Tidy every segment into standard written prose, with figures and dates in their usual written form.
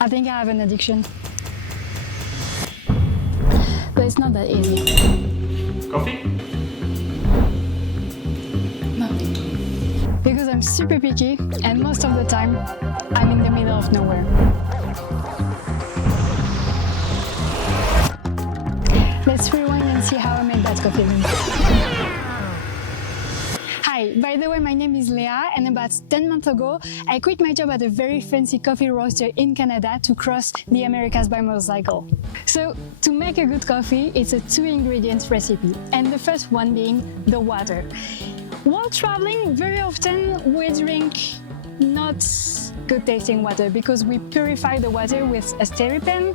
I think I have an addiction. But it's not that easy. Coffee? No. Because I'm super picky and most of the time I'm in the middle of nowhere. Let's rewind and see how I made that coffee bean. Hi, by the way, my name is Leah, and about 10 months ago, I quit my job at a very fancy coffee roaster in Canada to cross the Americas by motorcycle. So, to make a good coffee, it's a 2-ingredient recipe, and the first one being the water. While traveling, very often we drink not good tasting water because we purify the water with a steripene,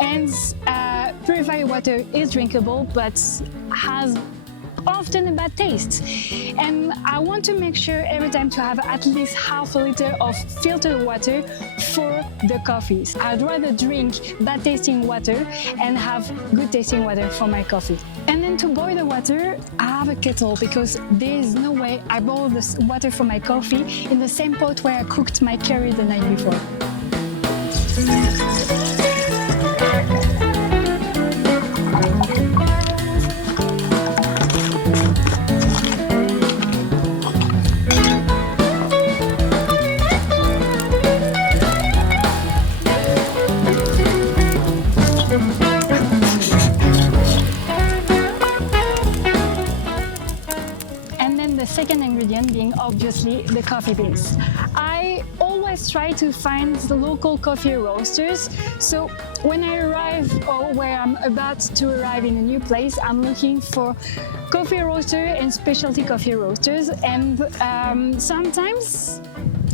and purified water is drinkable but has often a bad taste. And I want to make sure every time to have at least half a liter of filtered water for the coffees. I'd rather drink bad tasting water and have good tasting water for my coffee. And then to boil the water, I have a kettle because there is no way I boil the water for my coffee in the same pot where I cooked my curry the night before. The second ingredient being obviously the coffee beans. I always try to find the local coffee roasters, so when I arrive or where I'm about to arrive in a new place, I'm looking for coffee roaster and specialty coffee roasters, and sometimes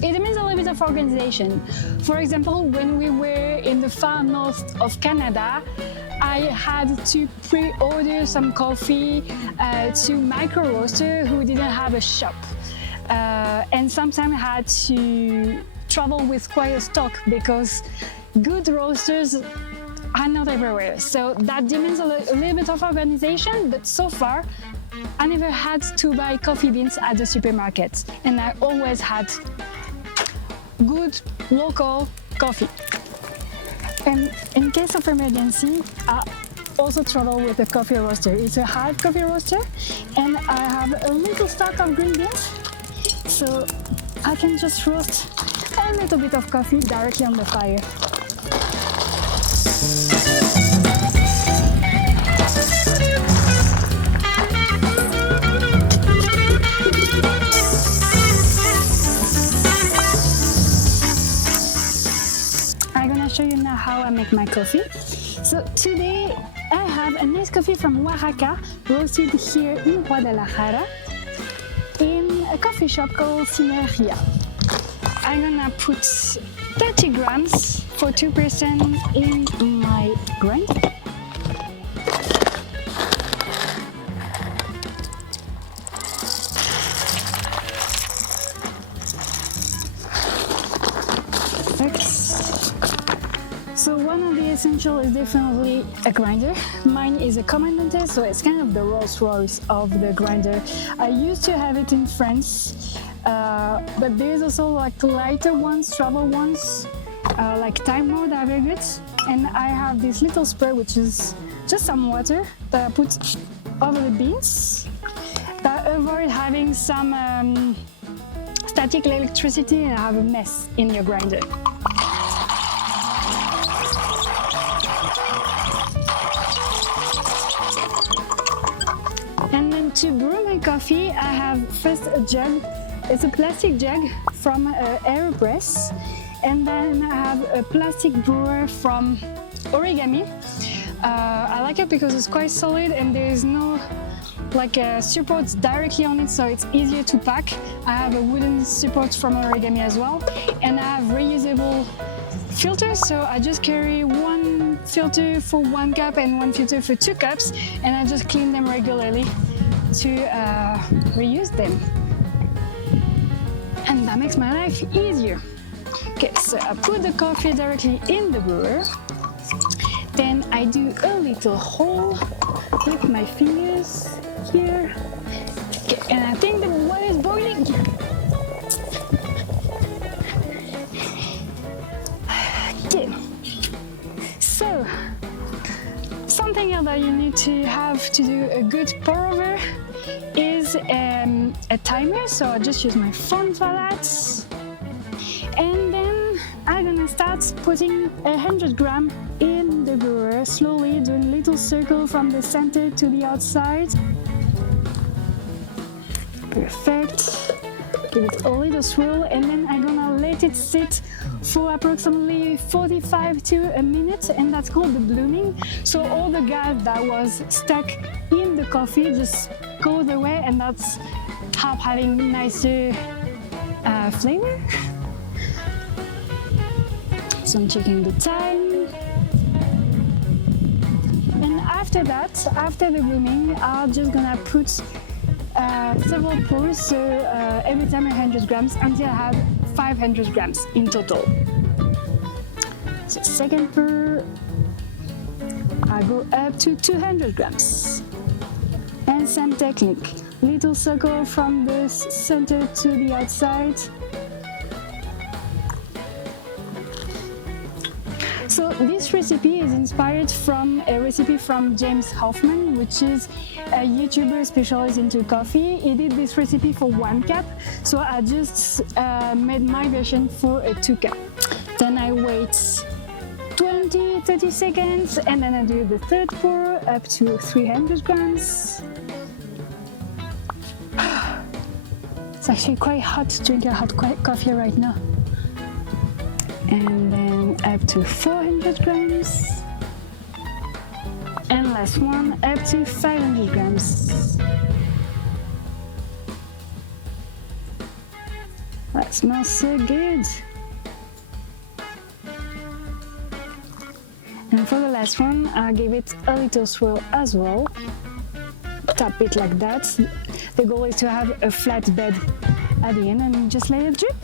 it means a little bit of organization. For example, when we were in the far north of Canada, I had to pre-order some coffee to micro roaster who didn't have a shop, and sometimes I had to travel with quite a stock because good roasters are not everywhere. So that demands a little bit of organization, but so far I never had to buy coffee beans at the supermarket, and I always had good local coffee. And in case of emergency, I also travel with a coffee roaster. It's a Hive coffee roaster, and I have a little stock of green beans, so I can just roast a little bit of coffee directly on the fire. Show you now how I make my coffee. So today I have a nice coffee from Oaxaca, roasted here in Guadalajara in a coffee shop called Sinergia. I'm gonna put 30 grams for 2% in my grinder. So one of the essentials is definitely a grinder. Mine is a Comandante, so it's kind of the Rolls Royce of the grinder. I used to have it in France, but there's also like lighter ones, travel ones, like time mode are very good. And I have this little spray, which is just some water that I put over the beans that avoid having some static electricity and have a mess in your grinder. And then to brew my coffee, I have first a jug. It's a plastic jug from AeroPress, and then I have a plastic brewer from Origami. I like it because it's quite solid and there is no supports directly on it, so it's easier to pack. I have a wooden support from Origami as well, and I have reusable filters, so I just carry one filter for 1 cup and one filter for 2 cups, and I just clean them regularly to reuse them. And that makes my life easier. Okay, so I put the coffee directly in the brewer. Then I do a little hole with my fingers here. Okay, and I think the water is boiling. Okay. that you need to have to do a good pour over is a timer, so I'll just use my phone for that. And then I'm gonna start putting 100 grams in the brewer, slowly doing a little circle from the center to the outside. Perfect. Give it a little swirl, and then I'm gonna let it sit for approximately 45 to a minute, and that's called the blooming. So all the gas that was stuck in the coffee just goes away, and that's help having nicer flavor. So I'm checking the time. And after that, after the blooming, I'm just gonna put several pours, so every time 100 grams until I have 500 grams in total. So second pour, I go up to 200 grams. And same technique, little circle from the center to the outside. So this recipe is inspired from a recipe from James Hoffmann, which is a YouTuber specialized into coffee. He did this recipe for 1 cup, so I just made my version for a 2 cup. Then I wait 20-30 seconds, and then I do the third pour up to 300 grams. It's actually quite hot to drink a hot coffee right now. And then up to 400 grams. And last one, up to 500 grams. That smells so good. And for the last one, I'll give it a little swirl as well. Tap it like that. The goal is to have a flat bed at the end, and just let it drip.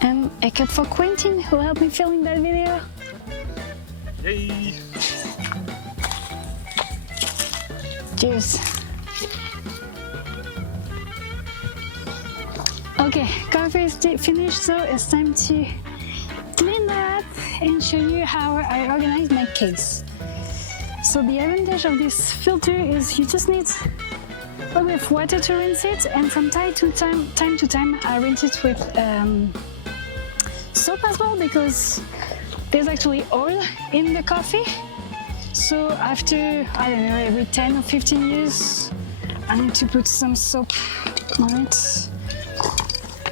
And a cup for Quentin, who helped me film that video. Yay! Cheers. Okay, coffee is finished, so it's time to clean that up and show you how I organize my case. So the advantage of this filter is you just need a bit of water to rinse it, and from time to time I rinse it with soap as well, because there's actually oil in the coffee. So after, I don't know, every 10 or 15 years, I need to put some soap on it.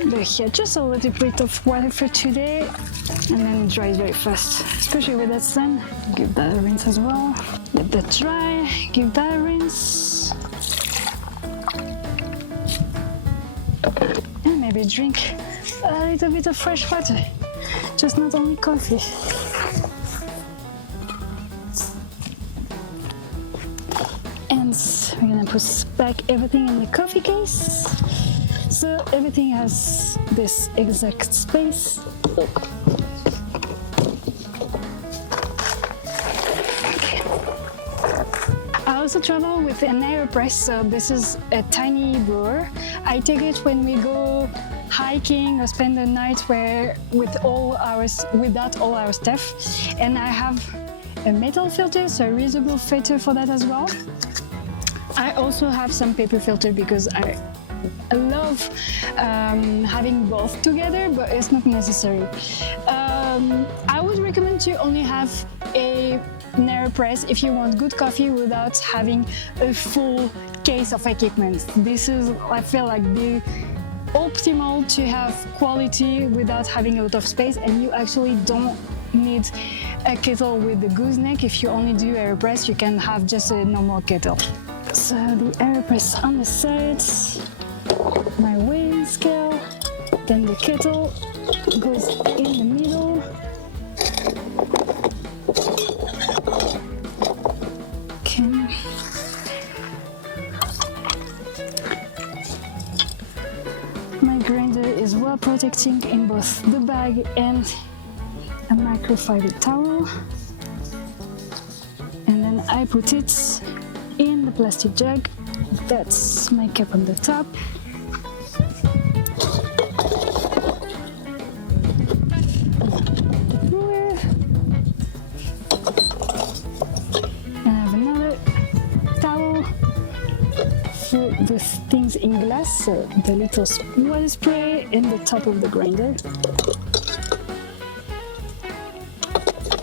But here, just a little bit of water for today, and then it dries very fast, especially with that sun. Give that a rinse as well. Let that dry, give that a rinse. And maybe drink a little bit of fresh water, just not only coffee. And we're gonna put back everything in the coffee case. So everything has this exact space. Okay. I also travel with an AeroPress, so this is a tiny brewer. I take it when we go hiking or spend the night without all our stuff. And I have a metal filter, so a reusable filter for that as well. I also have some paper filter because I love having both together, but it's not necessary. I would recommend to only have an AeroPress if you want good coffee without having a full case of equipment. This is, I feel like, the optimal to have quality without having a lot of space, and you actually don't need a kettle with the gooseneck. If you only do AeroPress, you can have just a normal kettle. So the AeroPress on the sides, my weighing scale, then the kettle goes in the middle. Okay. My grinder is well protecting in both the bag and a microfiber towel. And then I put it in the plastic jug That's my cup on the top. And I have another towel for the things in glass, so the little water spray in the top of the grinder.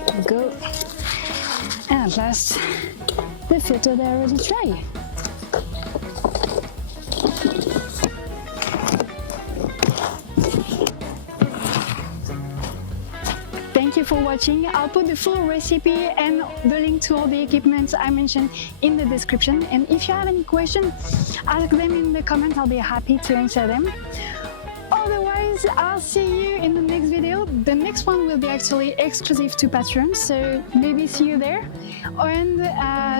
There we go. And at last, the filter that I already tried. Thank you for watching. I'll put the full recipe and the link to all the equipment I mentioned in the description. And if you have any questions, ask them in the comments. I'll be happy to answer them. Otherwise, I'll see you in the next video. The next one will be actually exclusive to patrons, so maybe see you there. And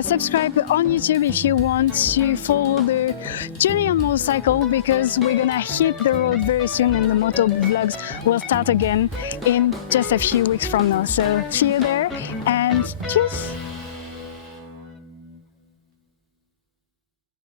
subscribe on YouTube if you want to follow the journey on motorcycle, because we're gonna hit the road very soon and the moto vlogs will start again in just a few weeks from now. So see you there and cheers!